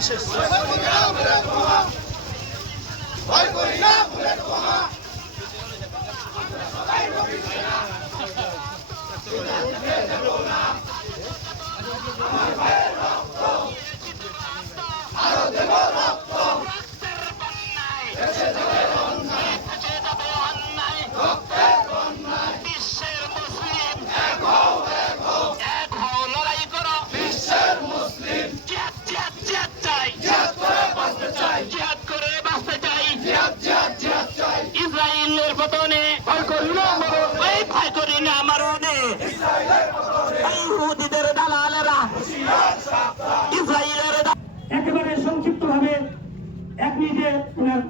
বিশ্বের পতনে ভয় করি না ভয় করি না মরণে ইহুদিদের দালালেরা। ইসরায়েলের দা- একেবারে সংক্ষিপ্তভাবে এক মিনিটে ওনার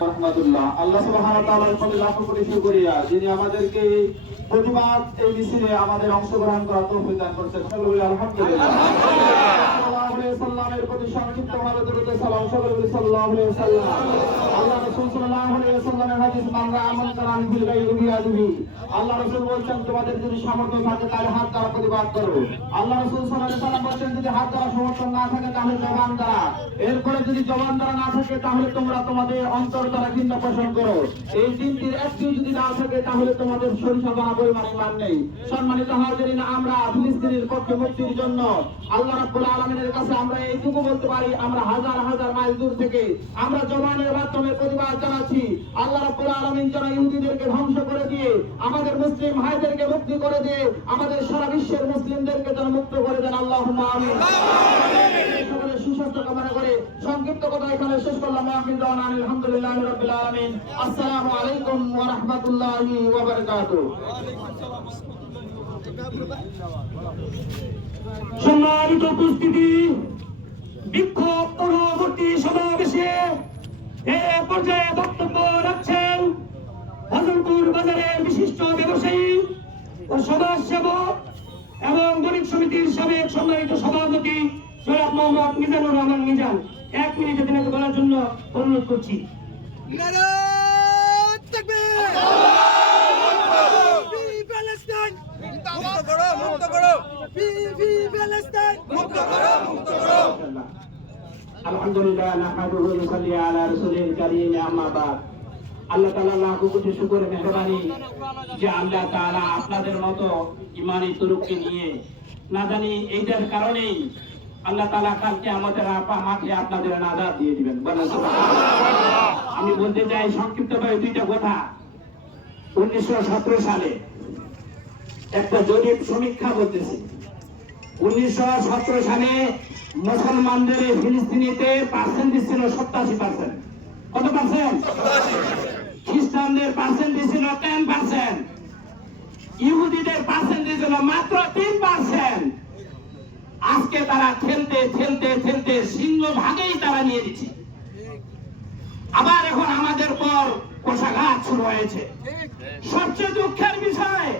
রহমাতুল্লাহ। আল্লাহ সুবহানাহু তাআলার প্রতি লাখ কোটি শুকরিয়া। যিনি আমাদেরকে প্রতিবাদ এই মিছিলে আমাদের অংশগ্রহণ করার তৌফিক দান করেছেন। আলহামদুলিল্লাহ। সাল্লাল্লাহু আলাইহি প্রতি সংক্ষিপ্তভাবে দরুদ ও সালাম। সকলে সাল্লাল্লাহু আলাইহি সাল্লাম আল্লাহ রাসূল সাল্লাল্লাহু আলাইহি সাল্লামের হাদিস, মানরা আমল করান ফিল গায়রি বিয়াদিহি। আল্লাহ রাসূল বলেছেন, তোমাদের যদি সামর্থ্য থাকে তাহলে হাত দ্বারা প্রতিবাদ করো। আল্লাহ রাসূল সাল্লাল্লাহু আলাইহি সাল্লাম বলেছেন, যদি হাত দ্বারা সমর্থন না থাকে তাহলে জবান দ্বারা। এরপরে যদি জবান দ্বারা না থাকে তাহলে তোমরা তোমাদের অন্তর দ্বারা চিন্তা পোষণ করো। এই তিনটির একটিও যদি না থাকে তাহলে তোমাদের সরিষা ইমান নেই। সম্মানিত হাজিরিন, আমরা ফিলিস্তিনের পক্ষে মুক্তির জন্য আল্লাহ রাব্বুল আলামিনের কাছে আমরা এইটুকু বলতে পারি, আমরা হাজার হাজার মাইল দূর থেকে আমরা জবানের মাধ্যমে প্রতিবাদ জানাচ্ছি। আল্লাহ রাব্বুল আলামিন যেন ইহুদিদেরকে ধ্বংস করে দিয়ে, আমাদের মুসলিম ভাইদেরকে মুক্তি করে দিয়ে, আমাদের সারা বিশ্বের মুসলিমদেরকে যেন মুক্ত করে দেন, আল্লাহুম্মা আমিন। সুস্বাস্থ্য কামনা করে সংক্ষিপ্ত কথা এখানে শেষ করলাম। আলহামদুলিল্লাহ রাব্বিল আলামিন। আসসালামু আলাইকুম ওয়া রাহমাতুল্লাহি ওয়া বারাকাতুহু। সম্মানিত উপস্থিতি, বিক্ষোভ এ পর্যায়ে বক্তব্য রাখছেন হজরপুর বাজারের বিশিষ্ট ব্যবসায়ী ও সমাজসেবক এবং গরিব সমিতির সাবেক সম্মানিত সভাপতি সৈয়দ মোহাম্মদ মিজানুর রহমান মিজান। এক মিনিটে দিনাকে বলার জন্য অনুরোধ করছি। মুক্ত করো মুক্ত করো মুক্ত করো। আল্লাহ যে আল্লাহ আপনাদের মতো ইমানি তুরুককে নিয়ে, না জানি এইটার কারণেই আল্লাহ কালকে আমাদের আপা আপনাদের নাজাত দিয়ে দিবেন। আমি বলতে চাই সংক্ষিপ্ত সংক্ষিপ্তভাবে দুইটা কথা। উনিশশো সতেরো সালে একটা জরিপ সমীক্ষা করতেছি। উনিশশো সতেরো সালে মুসলমানদের ফিলিস্তিনিতে পার্সেন্টেজ ছিল সত্তাশি পার্সেন্ট কত পার্সেন্ট খ্রিস্টানদের পার্সেন্টেজ ছিল টেন পার্সেন্ট ইহুদিদের পার্সেন্টেজ ছিল মাত্র তিন পার্সেন্ট আজকে তারা খেলতে খেলতে খেলতে সিংহ ভাগেই তারা নিয়ে দিচ্ছে আবার এখন আমাদের পর কোষাঘাত শুরু হয়েছে। সবচেয়ে দুঃখের বিষয়